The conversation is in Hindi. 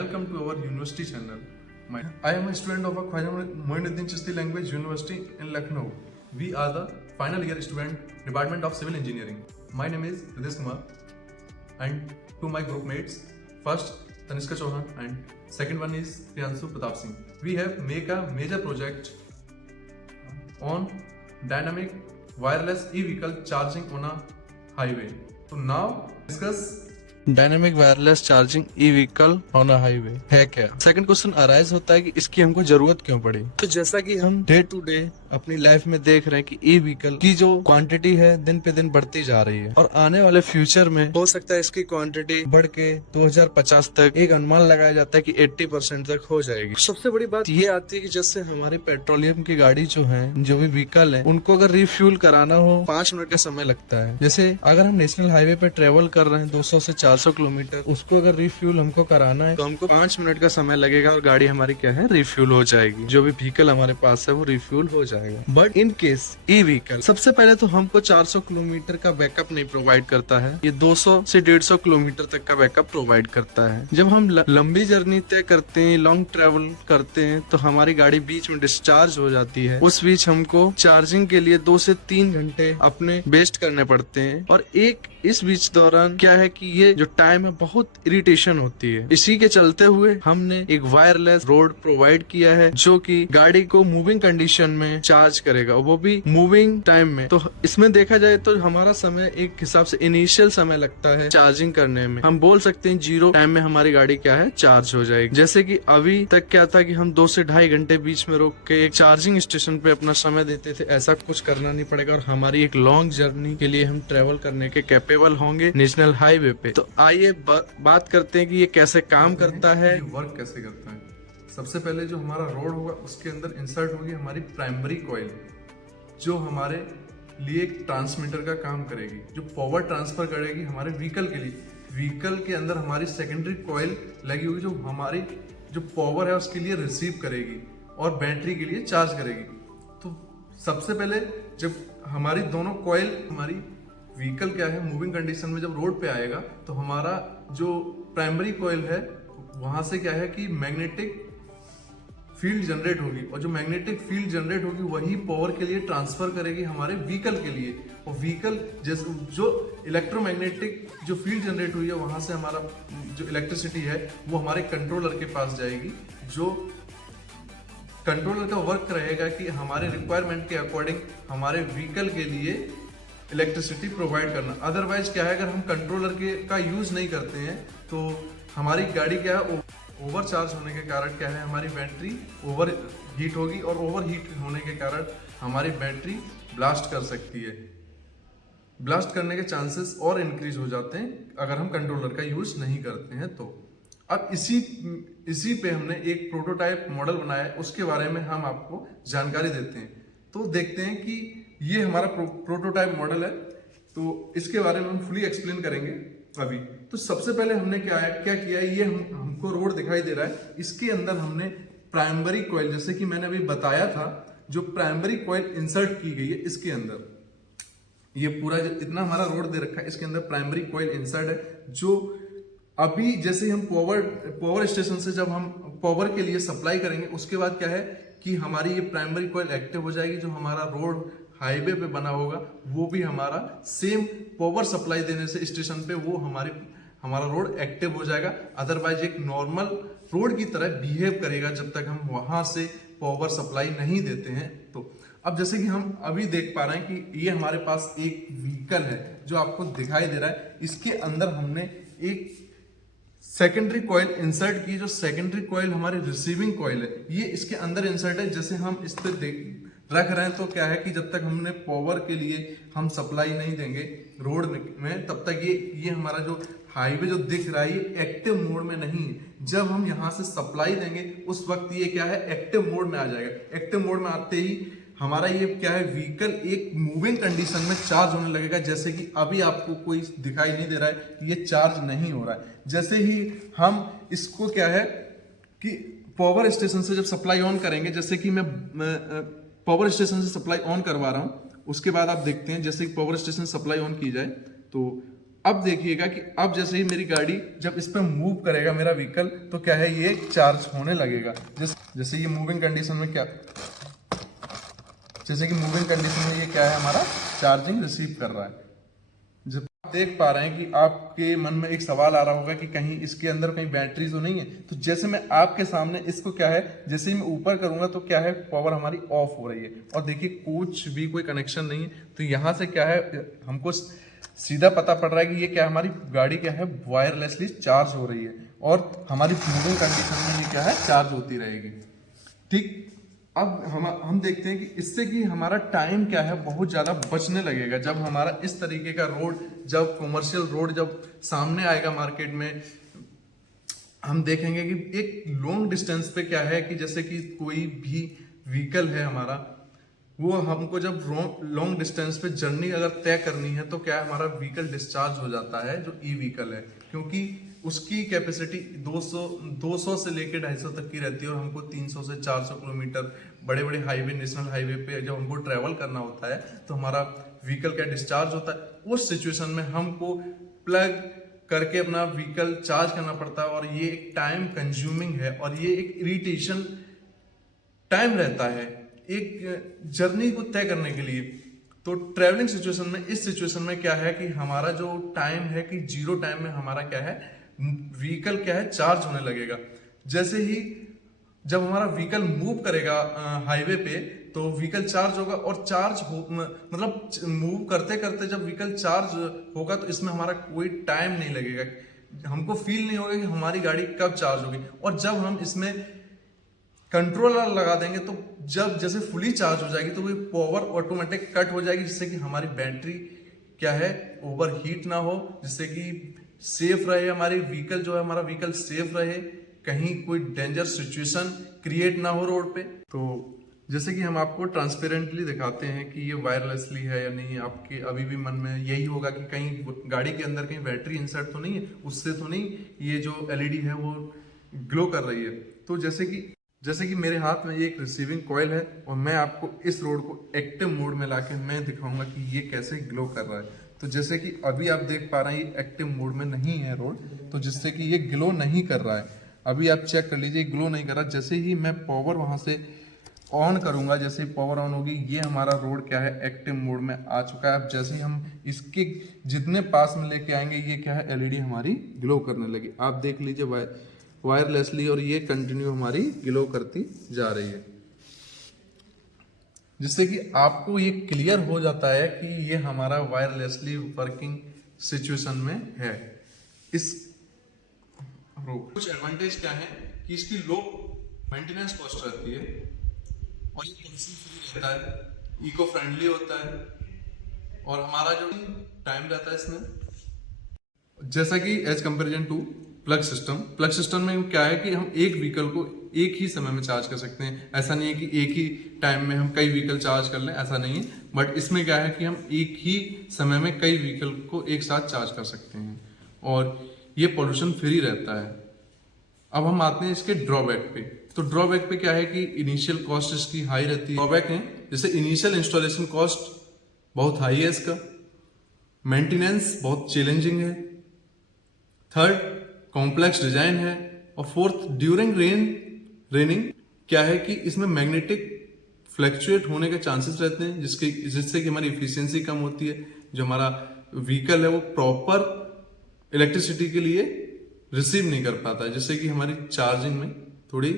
Welcome to our university channel. I am a student of Khwaja Moinuddin Chishti Language University in Lucknow. We are the final year student, Department of Civil Engineering. My name is Hridesh Kumar, and to my group mates, first Tanishka Chauhan and second one is Priyanshu Pratap Singh. We have make a major project on dynamic wireless e-vehicle charging on a highway. So now discuss dynamic wireless charging e vehicle on a highway है क्या। सेकंड क्वेश्चन अराइज होता है कि इसकी हमको जरूरत क्यों पड़ी। तो जैसा कि हम डे टू डे अपनी लाइफ में देख रहे हैं कि ई व्हीकल की जो क्वांटिटी है दिन पे दिन बढ़ती जा रही है और आने वाले फ्यूचर में हो सकता है इसकी क्वांटिटी बढ़ के 2050 तक एक अनुमान लगाया जाता है कि 80% तक हो जाएगी। सबसे बड़ी बात ये आती है कि जैसे हमारी पेट्रोलियम की गाड़ी जो है, जो भी व्हीकल है, उनको अगर रिफ्यूल कराना हो 5 मिनट का समय लगता है। जैसे अगर हम नेशनल हाईवे पे ट्रेवल कर रहे हैं 200 से 400 किलोमीटर, उसको अगर रिफ्यूल हमको कराना है तो हमको 5 मिनट का समय लगेगा और गाड़ी हमारी क्या है, रिफ्यूल हो जाएगी। जो भी व्हीकल हमारे पास है वो रिफ्यूल हो जाएगा। But in case e vehicle सबसे पहले तो हमको 400 किलोमीटर का बैकअप नहीं प्रोवाइड करता है, ये 200 से 150 किलोमीटर तक का बैकअप प्रोवाइड करता है। जब हम लंबी जर्नी तय करते हैं, लॉन्ग ट्रेवल करते हैं, तो हमारी गाड़ी बीच में डिस्चार्ज हो जाती है। उस बीच हमको चार्जिंग के लिए 2 से 3 घंटे अपने वेस्ट करने पड़ते हैं और इस बीच दौरान क्या है कि ये जो टाइम है बहुत इरिटेशन होती है। इसी के चलते हुए हमने एक वायरलेस रोड प्रोवाइड किया है जो कि गाड़ी को मूविंग कंडीशन में चार्ज करेगा, वो भी मूविंग टाइम में। तो इसमें देखा जाए तो हमारा समय एक हिसाब से इनिशियल समय लगता है चार्जिंग करने में। हम बोल सकते हैं 0 टाइम में हमारी गाड़ी क्या है, चार्ज हो जाएगी। जैसे कि अभी तक क्या था कि हम 2 से 2.5 घंटे बीच में रोक के एक चार्जिंग स्टेशन पे अपना समय देते थे। ऐसा कुछ करना नहीं पड़ेगा और हमारी एक लॉन्ग जर्नी के लिए हम ट्रेवल करने के कैपेबल होंगे नेशनल हाईवे पे। तो आइए बात करते हैं कि ये कैसे काम करता है, वर्क कैसे करता है। सबसे पहले जो हमारा रोड होगा उसके अंदर इंसर्ट होगी हमारी प्राइमरी कॉइल, जो हमारे लिए एक ट्रांसमीटर का काम करेगी, जो पावर ट्रांसफर करेगी हमारे व्हीकल के लिए। व्हीकल के अंदर हमारी सेकेंडरी कॉइल लगी होगी जो हमारी जो पावर है उसके लिए रिसीव करेगी और बैटरी के लिए चार्ज करेगी। तो सबसे पहले जब हमारी दोनों कॉइल, हमारी व्हीकल क्या है मूविंग कंडीशन में जब रोड पे आएगा तो हमारा जो प्राइमरी कॉइल है वहां से क्या है कि मैग्नेटिक फील्ड जनरेट होगी और जो मैग्नेटिक फील्ड जनरेट होगी वही पावर के लिए ट्रांसफर करेगी हमारे व्हीकल के लिए। और व्हीकल जैसे जो इलेक्ट्रोमैग्नेटिक जो फील्ड जनरेट हुई है वहां से हमारा जो इलेक्ट्रिसिटी है वो हमारे कंट्रोलर के पास जाएगी। जो कंट्रोलर का वर्क रहेगा कि हमारे रिक्वायरमेंट के अकॉर्डिंग हमारे व्हीकल के लिए इलेक्ट्रिसिटी प्रोवाइड करना। अदरवाइज क्या है, अगर हम कंट्रोलर का यूज नहीं करते हैं तो हमारी गाड़ी क्या है ओवर चार्ज होने के कारण क्या है हमारी बैटरी ओवर हीट होगी और ओवर हीट होने के कारण हमारी बैटरी ब्लास्ट कर सकती है। ब्लास्ट करने के चांसेस और इंक्रीज हो जाते हैं अगर हम कंट्रोलर का यूज नहीं करते हैं तो। अब इसी पे हमने एक प्रोटोटाइप मॉडल बनाया है, उसके बारे में हम आपको जानकारी देते हैं। तो देखते हैं कि ये हमारा प्रोटोटाइप मॉडल है, तो इसके बारे में हम फुली एक्सप्लेन करेंगे अभी। तो सबसे पहले हमने क्या किया है, ये हमको रोड दिखाई दे रहा है, इसके अंदर हमने प्राइमरी कॉइल, जैसे कि मैंने अभी बताया था, जो प्राइमरी कॉइल इंसर्ट की गई है इसके अंदर। ये पूरा जो इतना हमारा रोड दे रखा है इसके अंदर प्राइमरी कॉइल इंसर्ट है, जो अभी जैसे हम पावर स्टेशन से जब हम पावर के लिए सप्लाई करेंगे उसके बाद क्या है कि हमारी ये प्राइमरी कॉइल एक्टिव हो जाएगी। जो हमारा रोड हाईवे पे बना होगा वो भी हमारा सेम पावर सप्लाई देने से स्टेशन पे वो हमारा रोड एक्टिव हो जाएगा। अदरवाइज एक नॉर्मल रोड की तरह बिहेव करेगा जब तक हम वहां से पावर सप्लाई नहीं देते हैं। तो अब जैसे कि हम अभी देख पा रहे हैं कि ये हमारे पास एक व्हीकल है जो आपको दिखाई दे रहा है, इसके अंदर हमने एक सेकेंडरी कॉइल इंसर्ट की। जो सेकेंडरी कॉइल हमारी रिसीविंग कॉइल है ये इसके अंदर इंसर्ट है। जैसे हम इस पे रख रहे हैं तो क्या है कि जब तक हमने पावर के लिए हम सप्लाई नहीं देंगे रोड में तब तक ये हमारा जो हाईवे जो दिख रहा है ये एक्टिव मोड में नहीं है। जब हम यहाँ से सप्लाई देंगे उस वक्त ये क्या है, एक्टिव मोड में आ जाएगा। एक्टिव मोड में आते ही हमारा ये क्या है, व्हीकल एक मूविंग कंडीशन में चार्ज होने लगेगा। जैसे कि अभी आपको कोई दिखाई नहीं दे रहा है, ये चार्ज नहीं हो रहा है। जैसे ही हम इसको क्या है कि पावर स्टेशन से जब सप्लाई ऑन करेंगे, जैसे कि मैं पावर स्टेशन से सप्लाई ऑन करवा रहा हूं, उसके बाद आप देखते हैं जैसे कि पावर स्टेशन सप्लाई ऑन की जाए तो अब देखिएगा कि अब जैसे ही मेरी गाड़ी जब इस पर मूव करेगा मेरा व्हीकल, तो क्या है, ये चार्ज होने लगेगा। जैसे ये मूविंग कंडीशन में क्या, जैसे कि मूविंग कंडीशन में ये क्या है, हमारा चार्जिंग रिसीव कर रहा है। जब आप देख पा रहे हैं कि आपके मन में एक सवाल आ रहा होगा कि कहीं इसके अंदर कहीं बैटरी तो नहीं है, तो जैसे मैं आपके सामने इसको क्या है, जैसे ही मैं ऊपर करूंगा तो क्या है, पावर हमारी ऑफ हो रही है। और देखिए कुछ भी कोई कनेक्शन नहीं है, तो यहाँ से क्या है, हमको सीधा पता पड़ रहा है कि ये क्या है, हमारी गाड़ी क्या है, वायरलेसली चार्ज हो रही है और हमारी मूविंग कंडीशन में ये क्या है, चार्ज होती रहेगी। ठीक, अब हम देखते हैं कि इससे कि हमारा टाइम क्या है, बहुत ज़्यादा बचने लगेगा। जब हमारा इस तरीके का रोड, जब कमर्शियल रोड जब सामने आएगा मार्केट में, हम देखेंगे कि एक लॉन्ग डिस्टेंस पे क्या है कि जैसे कि कोई भी व्हीकल है हमारा, वो हमको जब लॉन्ग डिस्टेंस पे जर्नी अगर तय करनी है, तो क्या है, हमारा व्हीकल डिस्चार्ज हो जाता है, जो ई व्हीकल है, क्योंकि उसकी कैपेसिटी 200 से लेकर 250 तक की रहती है और हमको 300 से 400 किलोमीटर बड़े बड़े हाईवे, नेशनल हाईवे पे जब हमको ट्रैवल करना होता है, तो हमारा व्हीकल क्या डिस्चार्ज होता है। उस सिचुएशन में हमको प्लग करके अपना व्हीकल चार्ज करना पड़ता है और ये एक टाइम कंज्यूमिंग है और ये एक इरिटेशन टाइम रहता है एक जर्नी को तय करने के लिए। तो ट्रैवलिंग सिचुएशन में, इस सिचुएशन में क्या है कि हमारा जो टाइम है कि 0 टाइम में हमारा क्या है, व्हीकल क्या है, चार्ज होने लगेगा। जैसे ही जब हमारा व्हीकल मूव करेगा हाईवे पे, तो व्हीकल चार्ज होगा और चार्ज हो मतलब मूव करते करते जब व्हीकल चार्ज होगा, तो इसमें हमारा कोई टाइम नहीं लगेगा, हमको फील नहीं होगा कि हमारी गाड़ी कब चार्ज होगी। और जब हम इसमें कंट्रोलर लगा देंगे, तो जब जैसे फुली चार्ज हो जाएगी, तो वो पावर ऑटोमेटिक कट हो जाएगी, जिससे कि हमारी बैटरी क्या है, ओवर हीट ना हो, जिससे कि सेफ रहे हमारी व्हीकल, जो है हमारा व्हीकल सेफ रहे, कहीं कोई डेंजर सिचुएशन क्रिएट ना हो रोड पे। तो जैसे कि हम आपको ट्रांसपेरेंटली दिखाते हैं कि ये वायरलेसली है या नहीं। आपके अभी भी मन में यही होगा कि कहीं गाड़ी के अंदर कहीं बैटरी इंसर्ट तो नहीं है, उससे तो नहीं ये जो एलईडी है वो ग्लो कर रही है। तो जैसे कि मेरे हाथ में एक रिसीविंग कॉइल है और मैं आपको इस रोड को एक्टिव मोड में लाके मैं दिखाऊंगा कि ये कैसे ग्लो कर रहा है। तो जैसे कि अभी आप देख पा रहे हैं ये एक्टिव मोड में नहीं है रोड, तो जिससे कि ये ग्लो नहीं कर रहा है। अभी आप चेक कर लीजिए, ग्लो नहीं कर रहा। जैसे ही मैं पावर वहां से ऑन करूंगा, जैसे ही पावर ऑन होगी, ये हमारा रोड क्या है, एक्टिव मोड में आ चुका है। अब जैसे ही हम इसके जितने पास में लेके आएंगे, ये क्या है, एलईडी हमारी ग्लो करने लगी। आप देख लीजिए वायरलेसली, और ये कंटिन्यू हमारी ग्लो करती जा रही है, जिससे कि आपको ये क्लियर हो जाता है कि ये हमारा वायरलेसली वर्किंग सिचुएशन में है। इस कुछ एडवांटेज क्या है कि इसकी लो मेंटेनेंस कॉस्ट रहती है और ये पोल्यूशन फ्री रहता है, इको फ्रेंडली होता है और हमारा जो टाइम रहता है इसमें, जैसा कि as comparison to plug system में क्या है कि हम एक व्हीकल को एक ही समय में चार्ज कर सकते हैं। ऐसा नहीं है कि एक ही टाइम में हम कई व्हीकल चार्ज कर लें, ऐसा नहीं है। बट इसमें क्या है कि हम एक ही समय में कई व्हीकल को एक साथ चार्ज कर सकते हैं और ये पोल्यूशन फ्री रहता है। अब हम आते हैं इसके ड्रॉबैक पे। तो ड्रॉबैक पे क्या है कि इनिशियल कॉस्ट इसकी हाई रहती है। ड्रॉबैक है जैसे इनिशियल इंस्टॉलेशन कॉस्ट बहुत हाई है इसका, मेंटेनेंस बहुत चैलेंजिंग है, थर्ड कॉम्प्लेक्स डिजाइन है और फोर्थ ड्यूरिंग रेनिंग क्या है कि इसमें मैग्नेटिक फ्लैक्चुएट होने के चांसेस रहते हैं, जिससे कि हमारी इफिशियंसी कम होती है। जो हमारा व्हीकल है वो प्रॉपर इलेक्ट्रिसिटी के लिए रिसीव नहीं कर पाता है, जिससे कि हमारी चार्जिंग में थोड़ी